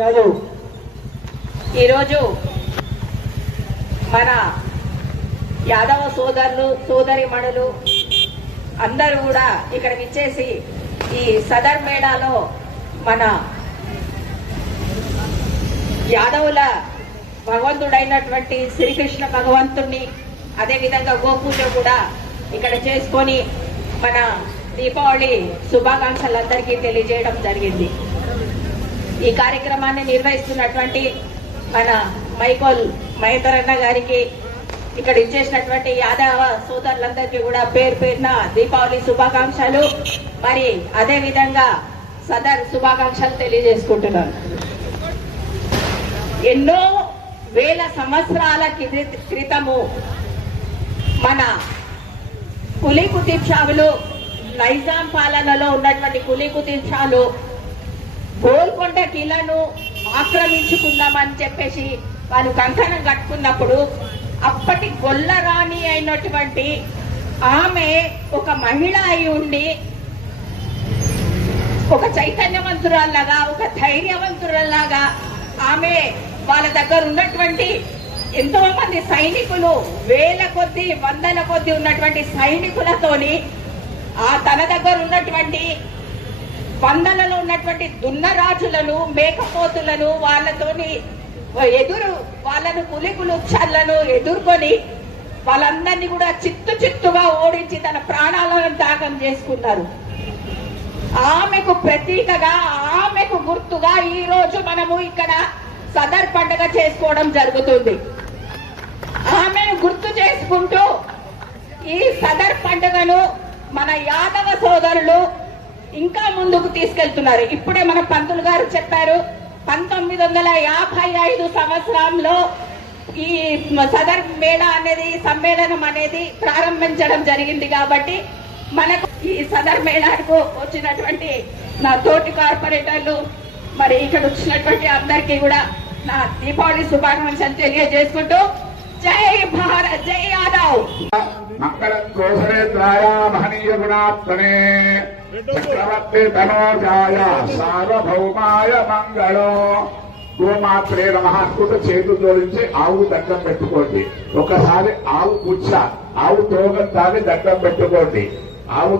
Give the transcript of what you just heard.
కాదు. ఈరోజు మన యాదవ సోదరులు సోదరి మణులు అందరూ కూడా ఇక్కడ విచ్చేసి ఈ సదర్ మేళాలో మన యాదవుల భగవంతుడైనటువంటి శ్రీకృష్ణ భగవంతుణ్ణి అదేవిధంగా గోపూజ కూడా ఇక్కడ చేసుకొని మన దీపావళి శుభాకాంక్షలందరికీ తెలియజేయడం జరిగింది. ఈ కార్యక్రమాన్ని నిర్వహిస్తున్నటువంటి మన మైకోల్ మహేందరన్న గారికి ఇక్కడ ఇచ్చేసినటువంటి యాదవ సోదరులందరికీ కూడా పేరు పేరున దీపావళి శుభాకాంక్షలు. మరి అదే విధంగా సదర్ శుభాకాంక్షలు తెలియజేసుకుంటున్నాను. ఎన్నో వేల సంవత్సరాల క్రితము మన కులీ కుతిబ్షావులు నైజాం పాలనలో ఉన్నటువంటి కులీ కుతిబ్షాలు గోల్కొండ కిలను ఆక్రమించుకుందామని చెప్పేసి వాళ్ళు కంకణం కట్టుకున్నప్పుడు అప్పటి గొల్లరాణి అయినటువంటి ఆమె ఒక మహిళ అయి ఉండి ఒక చైతన్యవంతురాల్లాగా ఒక ధైర్యవంతురాల్లాగా ఆమె వాళ్ళ దగ్గర ఉన్నటువంటి ఎంతో మంది సైనికులు వేల కొద్ది వందల కొద్ది ఉన్నటువంటి సైనికులతోని ఆ తన దగ్గర ఉన్నటువంటి వందలలో ఉన్నటువంటి దున్నరాజులను మేకపోతులను వాళ్ళతోని ఎదురు వాళ్ళను పులికులు చల్లను ఎదుర్కొని వాళ్ళందరినీ కూడా చిత్తు చిత్తుగా ఓడించి తన ప్రాణాలను త్యాగం చేసుకున్నారు. ఆమెకు ప్రతీకగా ఆమెకు గుర్తుగా ఈ రోజు మనము ఇక్కడ సదర్ పండుగ చేసుకోవడం జరుగుతుంది. ఆమెను గుర్తు చేసుకుంటూ ఈ సదర్ పండుగను మన యాదవ సోదరులు ఇంకా ముందుకు తీసుకెళ్తున్నారు. ఇప్పుడే మన పంతులు గారు చెప్పారు పంతొమ్మిది వందల యాభై ఐదు సంవత్సరంలో ఈ సదర్ మేళ అనేది సమ్మేళనం అనేది ప్రారంభించడం జరిగింది కాబట్టి మనకు ఈ సదర్ మేళాకు వచ్చినటువంటి నా తోటి కార్పొరేటర్లు మరి ఇక్కడ వచ్చినటువంటి అందరికీ కూడా నా దీపావళి శుభాకాంక్షలు తెలియజేసుకుంటూ జై మంగళఘోషనేత్రాయ మహనీయ గుణాత్మనే చక్రవర్తి ధనోజాయ సార్వభౌమాయ మంగళం గోమాత్రే నమ అనుకుంటూ చేతులు జోడించి ఆవు దండం పెట్టుకోండి. ఒకసారి ఆవు పుచ్చ ఆవు తోగం తాగి దండం పెట్టుకోండి. ఆవు